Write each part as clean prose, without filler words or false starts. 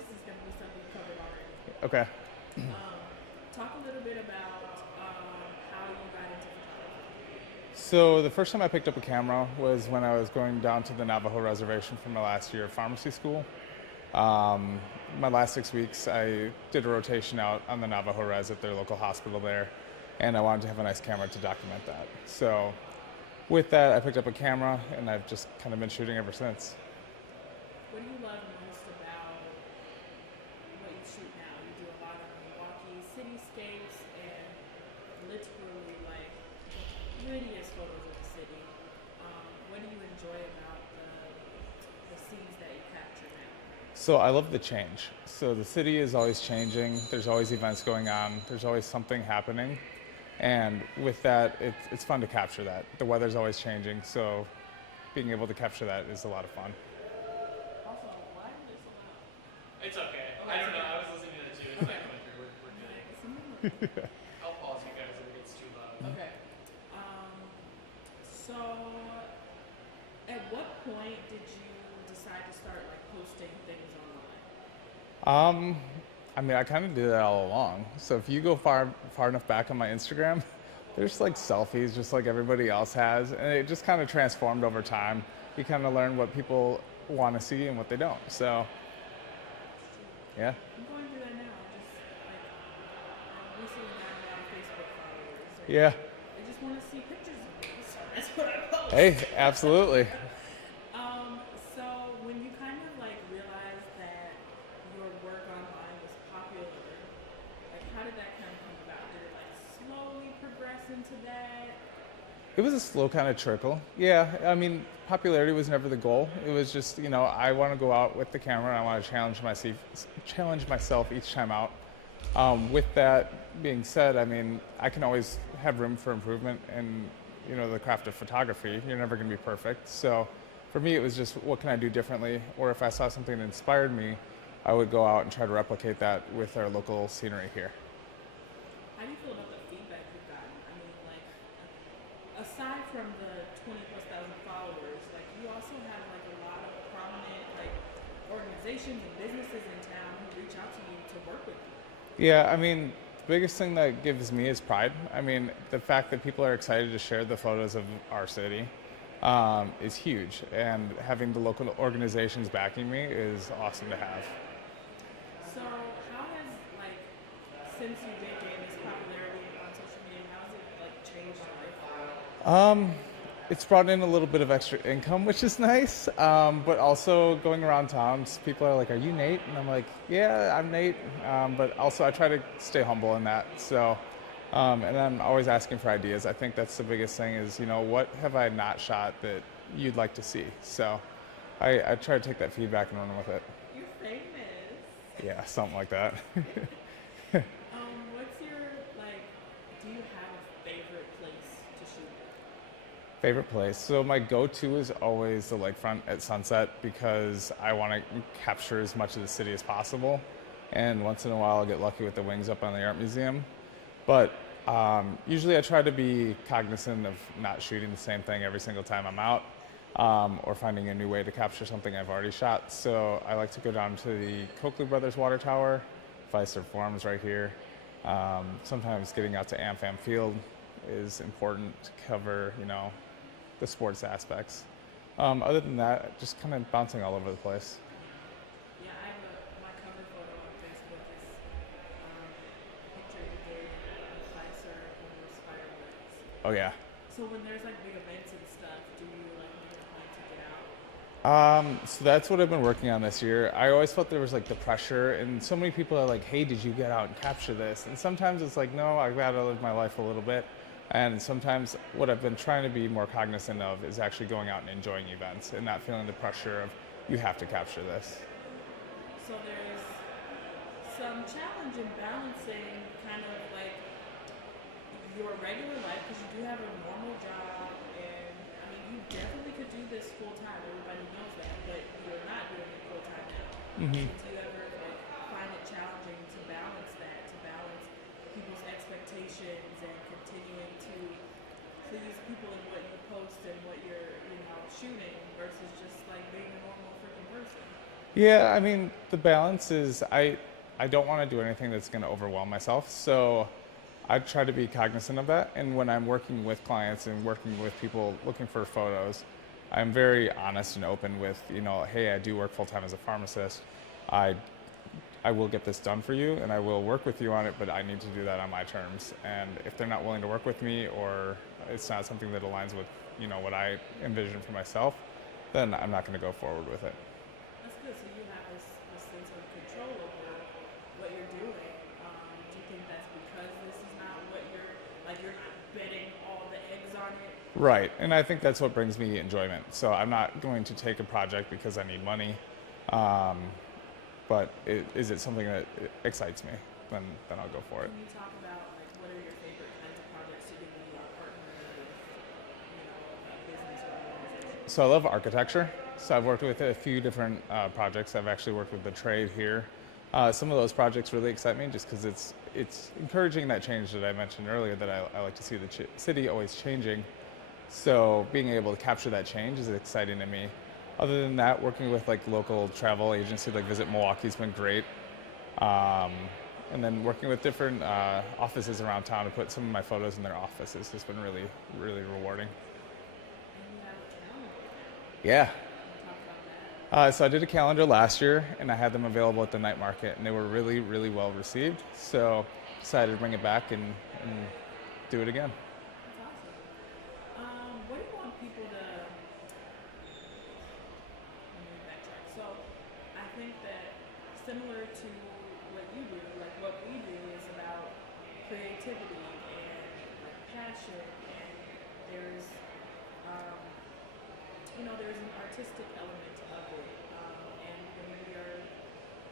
this is going to be something you covered already. Okay. Talk a little bit about how you got into photography. So the first time I picked up a camera was when I was going down to the Navajo reservation for my last year of pharmacy school. My last 6 weeks, I did a rotation out on the Navajo res at their local hospital there, and I wanted to have a nice camera to document that. So with that, I picked up a camera, and I've just kind of been shooting ever since. What do you love most about what you shoot now? You do a lot of Milwaukee cityscapes and literally like the prettiest photos of the city. What do you enjoy about the scenes that you capture now? So I love the change. So the city is always changing. There's always events going on. There's always something happening. And with that, it's fun to capture that. The weather's always changing, so being able to capture that is a lot of fun. Also, why is this so loud? It's okay. Oh, I it's don't know. okay. I was listening to that too. It's not coming through. We're good. Is something I'll pause you guys if it gets too loud. okay. So, at what point did you decide to start like posting things online? I mean, I kind of did that all along. So if you go far enough back on my Instagram, there's like selfies just like everybody else has, and it just kind of transformed over time. You kind of learn what people want to see and what they don't. So, yeah. I'm going through that now. I'm recently got a lot of Facebook followers. Yeah. They just want to see pictures of me. So that's what I post. Hey, absolutely. So when you kind of like realized that your work online was popular, like how did that kind of come about? Did it like slowly progress into that? It was a slow kind of trickle. Yeah, I mean, popularity was never the goal. It was just, I want to go out with the camera and I want to challenge myself each time out. With that being said, I mean, I can always have room for improvement in, the craft of photography. You're never going to be perfect. So for me, it was just, what can I do differently? Or if I saw something that inspired me, I would go out and try to replicate that with our local scenery here. How do you feel about the feedback you've gotten? I mean, like, aside from the 20 plus thousand followers, like, you also have like a lot of prominent like organizations and businesses in town who reach out to you to work with you. Yeah, I mean, the biggest thing that gives me is pride. I mean, the fact that people are excited to share the photos of our city is huge, and having the local organizations backing me is awesome to have. So how has like since you did gain this popularity on social media, how has it like changed your life? It's brought in a little bit of extra income, which is nice. But also going around town, people are like, "Are you Nate?" And I'm like, "Yeah, I'm Nate." But also, I try to stay humble in that. So, and I'm always asking for ideas. I think that's the biggest thing is, what have I not shot that you'd like to see? So, I try to take that feedback and run with it. You're famous. Yeah, something like that. What's your like? Do you have a favorite place to shoot? Favorite place. So my go-to is always the lakefront at sunset because I want to capture as much of the city as possible. And once in a while, I'll get lucky with the wings up on the art museum. But usually, I try to be cognizant of not shooting the same thing every single time I'm out, or finding a new way to capture something I've already shot. So I like to go down to the Coakley Brothers Water Tower, Fiserv Farms right here. Sometimes getting out to AmFam Field is important to cover, the sports aspects. Other than that, just kind of bouncing all over the place. Yeah, my cover photo on Facebook is a picture you did with Pfizer when it was fireworks. Oh yeah. So when there's like big events and stuff, do you like make a point to get out? So that's what I've been working on this year. I always felt there was like the pressure, and so many people are like, "Hey, did you get out and capture this?" And sometimes it's like, "No, I've got to live my life a little bit." And sometimes what I've been trying to be more cognizant of is actually going out and enjoying events and not feeling the pressure of you have to capture this. So there's some challenge in balancing kind of like your regular life because you do have a normal job, and I mean you definitely could do this full time. Everybody knows that, but you're not doing it full time now. Hmm. Do you ever like find it challenging to balance that, to balance people's expectations and continuing to please people in what you post and what you're shooting versus just like being a normal freaking person? Yeah, I mean, the balance is I don't want to do anything that's going to overwhelm myself. So I try to be cognizant of that. And when I'm working with clients and working with people looking for photos, I'm very honest and open with, hey, I do work full time as a pharmacist. I I will get this done for you and I will work with you on it, but I need to do that on my terms. And if they're not willing to work with me or it's not something that aligns with, what I envision for myself, then I'm not going to go forward with it. That's good. So you have this sense of control over what you're doing. Do you think that's because this is not what you're not betting all the eggs on it? Right. And I think that's what brings me enjoyment. So I'm not going to take a project because I need money. But is it something that excites me? Then I'll go for it. Can you talk about what are your favorite kinds of projects to do when you are partnering with, a business or organization? So I love architecture. So I've worked with a few different projects. I've actually worked with the trade here. Some of those projects really excite me just because it's encouraging that change that I mentioned earlier, that I like to see the city always changing. So being able to capture that change is exciting to me. Other than that, working with local travel agency like Visit Milwaukee's been great. And then working with different offices around town to put some of my photos in their offices has been really, really rewarding. And you have a calendar. Yeah. Can you talk about that? So I did a calendar last year and I had them available at the night market and they were really, really well received. So decided to bring it back and do it again. That's awesome. What do you want people to? Let me backtrack. So, I think that similar to what you do, what we do is about creativity and passion, and there's, there's an artistic element of it, and when we are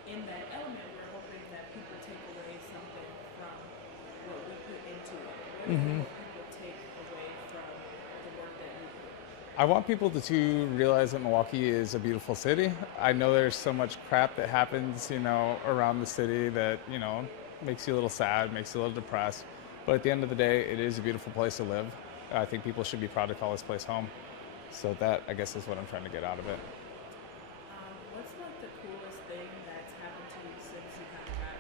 in that element, we're hoping that people take away something from what we put into it. What do you hope people take away from the work that you do? I want people to realize that Milwaukee is a beautiful city. I know there's so much crap that happens, around the city that, makes you a little sad, makes you a little depressed. But at the end of the day, it is a beautiful place to live. I think people should be proud to call this place home. So that, I guess, is what I'm trying to get out of it. What's the coolest thing that's happened to you since you kind of got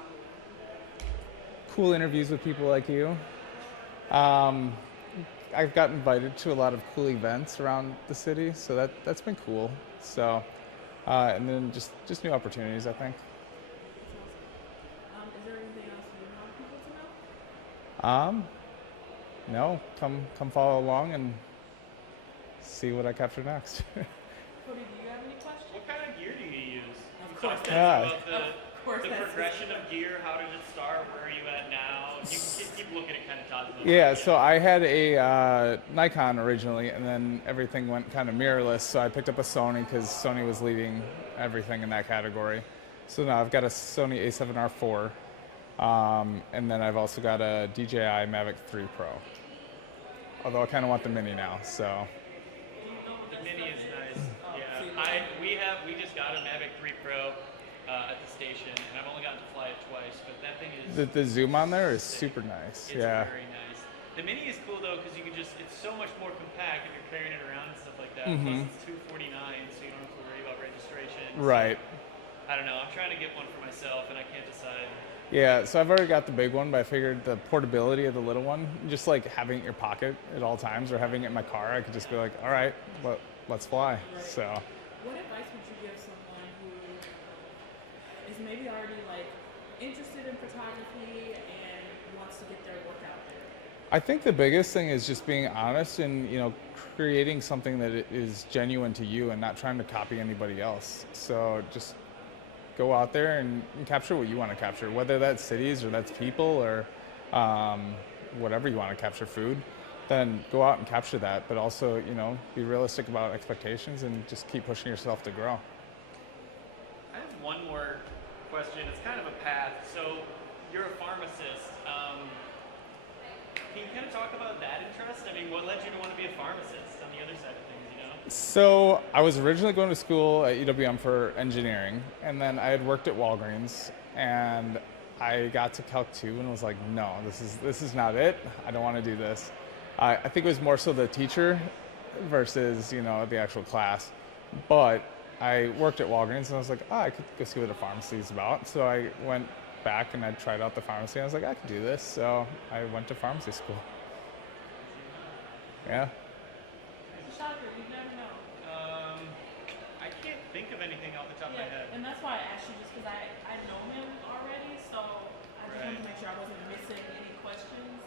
popular? Cool interviews with people like you. I've got invited to a lot of cool events around the city, so that's been cool. So, and then just new opportunities, I think. That's awesome. Is there anything else you want people to know? No, come follow along and see what I capture next. Cody, do you have any questions? What kind of gear do you use? Of You course talked that's- about Of course the that's progression of gear. How did it start? Where are you at now? You keep looking at kind of Todd's. Yeah, so I had a Nikon originally, and then everything went kind of mirrorless. So I picked up a Sony because Sony was leading everything in that category. So now I've got a Sony A7R IV, and then I've also got a DJI Mavic 3 Pro. Although I kind of want the Mini now, so. The Mini is nice. Yeah, we just got a Mavic 3 Pro at the station, and I've only gotten to fly it twice, but that thing is. The zoom on there is super nice. It's Yeah. very nice. The Mini is cool though because it's so much more compact if you're carrying it around and stuff like that. Plus it's $249, so you don't have to worry about registration. Right. So, I don't know. I'm trying to get one for myself, and I can't decide. Yeah, so I've already got the big one, but I figured the portability of the little one, just like having it in your pocket at all times or having it in my car, I could just be like, all right, let's fly. Right. So. What advice would you give someone who is maybe already interested in photography and wants to get their work out there? I think the biggest thing is just being honest and creating something that is genuine to you and not trying to copy anybody else. So just go out there and capture what you want to capture, whether that's cities or that's people or whatever you want to capture, food. Then go out and capture that, but also be realistic about expectations and just keep pushing yourself to grow. I have one more question. It's kind of a path. So you're a pharmacist. Can you kind of talk about that interest? I mean, what led you to want to be a pharmacist on the other side of things, So I was originally going to school at UWM for engineering, and then I had worked at Walgreens, and I got to Calc 2 and was like, no, this is not it. I don't want to do this. I think it was more so the teacher versus the actual class, but I worked at Walgreens and I was like, oh, I could go see what a pharmacy is about. So I went back and I tried out the pharmacy. I was like, I could do this. So I went to pharmacy school. Yeah. It's a shocker. You never know. I can't think of anything off the top of my head. And that's why I asked you, just because I know him already, so I just wanted to make sure I wasn't missing any questions.